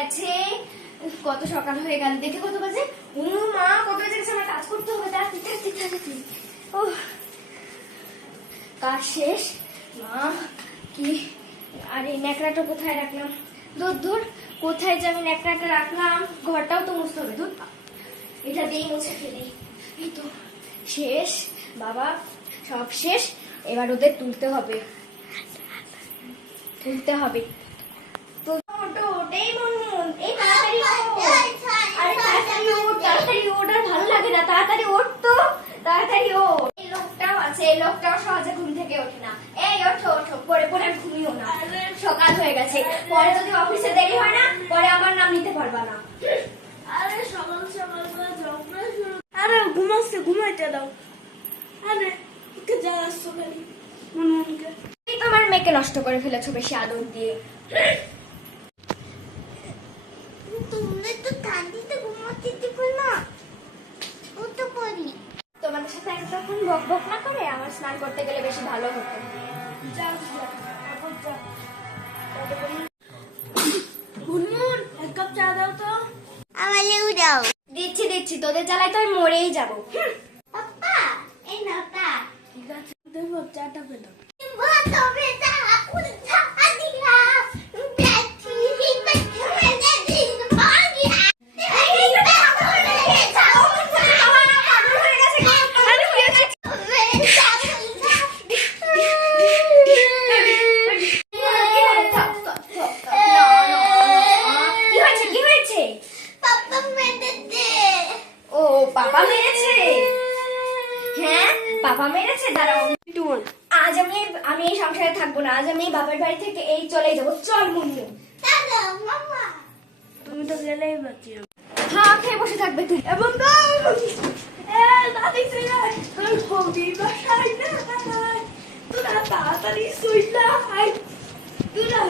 গেছে, কত সকাল হয়ে গেল, দেখে কত বাজে। ও মা, কত বাজে গেছে, আমার কাজ করতে হবে, তাড়াতাড়ি। ও কাজ শেষ। মা কি, আরে ন্যাকড়াটা কোথায় রাখলাম, দূর কোথায় যে আমি ন্যাকড়াটা রাখলাম, ঘরটাও তো মুছতে হবে, দূর এটা দিয়ে মুছে ফেলি। এই তো শেষ বাবা, সব শেষ। এবার ওদের তুলতে হবে। তো ওটাই মনমন, এই তাড়াতাড়ি ওঠ, আর ভালো লাগে না, তাড়াতাড়ি ওঠ তো, তাড়াতাড়ি ওঠ। এই লোকটাও আছে, এই লোকটাও সহজে ঘুম থেকে ওঠে না। এই ওঠো, পরে আর ঘুমিও না, সকাল হয়ে গেছে, পরে যদি অফিসে দেরি হয় না, পরে আমার নাম নিতে পারবা না। আরে সকাল ঝগড়া শুরু। আরে ঘুমাচ্ছে, ঘুমাইতে দাও। আরে ওকে জ্বালাচ্ছ খালি মনমনকে। তুমি তোমার মেয়েকে নষ্ট করে ফেলেছো বেশি আদর দিয়ে। তুমি তো ঠান্ডিতে ঘুমাতে দিবে না, ও তো করি। তোমাদের সাথে একদম বক না করে আমার স্নান করতে গেলে বেশি ভালো হতো। গুনগুন, এক কাপ চা দাও তো। আমালেও দাও। দিচ্ছি, তোদের জ্বালায় তো আমি মরেই যাবো। পাপা, এই নাও চা। ঠিক আছে, দেবো, চাটা পেলাম। পাপা মেরেছে? হ্যাঁ, পাপা মেরেছে। দাঁড়াও, আজ আমি এই সংসারে থাকবো না, আজ আমি বাবার বাড়ি থেকে এই চলে যাবো। চল মুন্নু। তুমি তো গেলেই বাঁচি। হ্যাঁ, খেয়ে বসে থাকবে তুই। এবং দাদি তোরা তাড়াতাড়ি শুইলা, তোরা